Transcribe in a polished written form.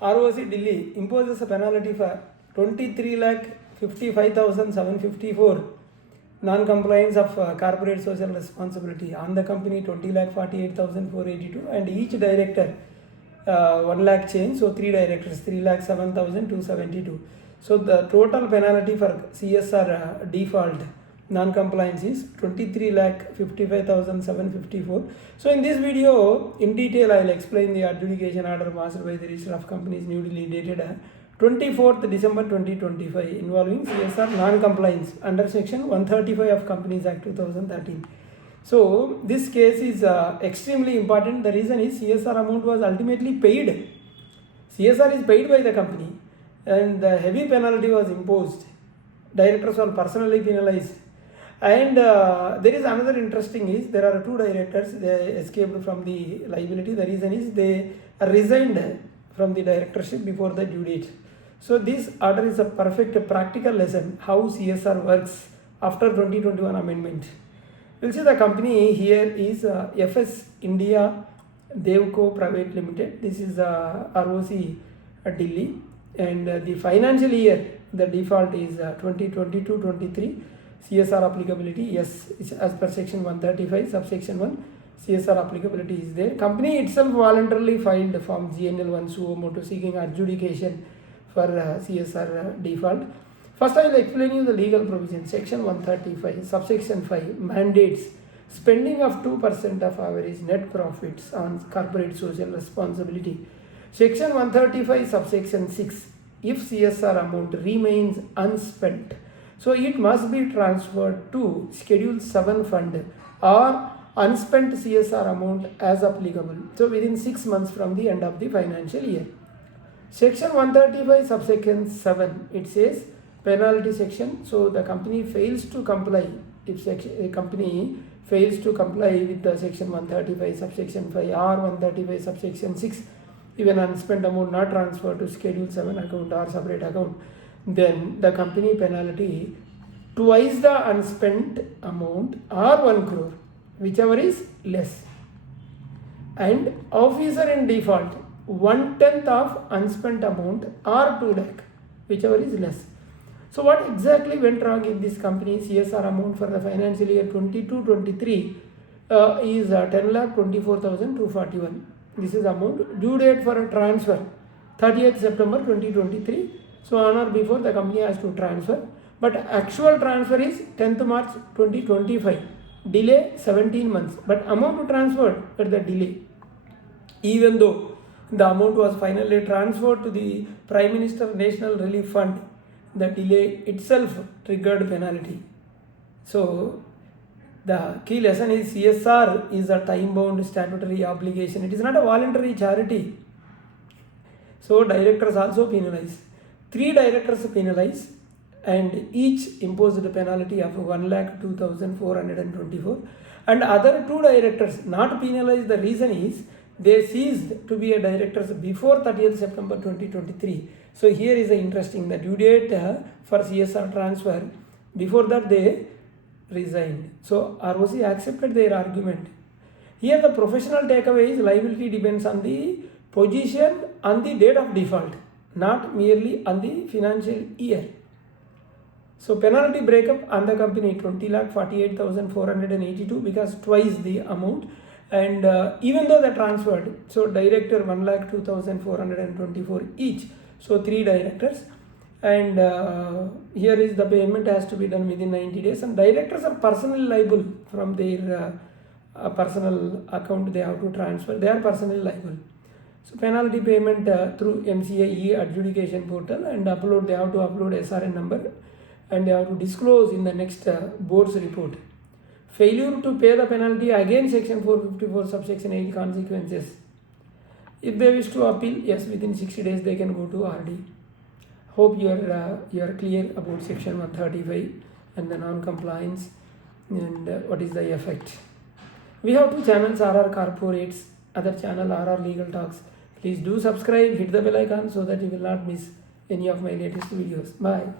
ROC Delhi imposes a penalty for 23,55,754 non-compliance of corporate social responsibility on the company 20,48,482 and each director 1 lakh change, so 3 directors 3,07,272. So the total penalty for CSR default non-compliance is 23,55,754. So in this video, in detail, I will explain the adjudication order passed by the Register of Companies New Delhi dated 24th December 2025 involving CSR non-compliance under section 135 of Companies Act 2013. So this case is extremely important. The reason is CSR amount was ultimately paid. CSR is paid by the company and the heavy penalty was imposed. Directors were personally penalized. And there is another interesting is there are 2 directors, they escaped from the liability. The reason is they resigned from the directorship before the due date. So this order is a perfect practical lesson how CSR works after 2021 amendment. We'll see the company here is FS India Devco Private Limited. This is ROC Delhi and the financial year the default is 2022-23. CSR applicability, yes, it's as per section 135 subsection 1 CSR applicability is there. Company itself voluntarily filed form GNL1 suo motu seeking adjudication for CSR default. First I will explain you the legal provision. Section 135 subsection 5 mandates spending of 2% of average net profits on corporate social responsibility. Section 135 subsection 6 if CSR amount remains unspent, so it must be transferred to Schedule 7 fund or unspent CSR amount as applicable. So within 6 months from the end of the financial year. Section 135 subsection 7 it says penalty section. So the company fails to comply. If a company fails to comply with the section 135 subsection 5 or 135 subsection 6, even unspent amount not transferred to Schedule 7 account or separate account, then the company penalty twice the unspent amount or 1 crore, whichever is less. And officer in default 1/10 of unspent amount or 2 lakh, whichever is less. So what exactly went wrong in this company? CSR amount for the financial year 22-23 is 10,24,241. This is amount. Due date for a transfer 30th September 2023. So on or before the company has to transfer, but actual transfer is 10th March 2025. Delay 17 months, but amount transferred at the delay. Even though the amount was finally transferred to the Prime Minister National Relief Fund, the delay itself triggered penalty. So the key lesson is CSR is a time-bound statutory obligation. It is not a voluntary charity. So directors also penalized. 3 directors penalized and each imposed a penalty of 1,02,424 and other 2 directors not penalized. The reason is they ceased to be a directors before 30th September 2023. So here is the interesting, the due date for CSR transfer, before that they resigned. So ROC accepted their argument. Here the professional takeaway is liability depends on the position on the date of default, not merely on the financial year. So penalty breakup on the company 20,48,482 because twice the amount, and even though they transferred, so director 1,02,424 each, so 3 directors, and here is the payment has to be done within 90 days and directors are personally liable from their personal account they have to transfer, they are personally liable. So penalty payment through MCA adjudication portal and upload, they have to upload SRN number and they have to disclose in the next board's report. Failure to pay the penalty, again section 454 subsection 8 consequences. If they wish to appeal, yes, within 60 days they can go to RD. Hope you are clear about section 135 and the non-compliance and what is the effect. We have 2 channels, RR Corporates, other channel RR Legal Talks. Please do subscribe, hit the bell icon so that you will not miss any of my latest videos. Bye.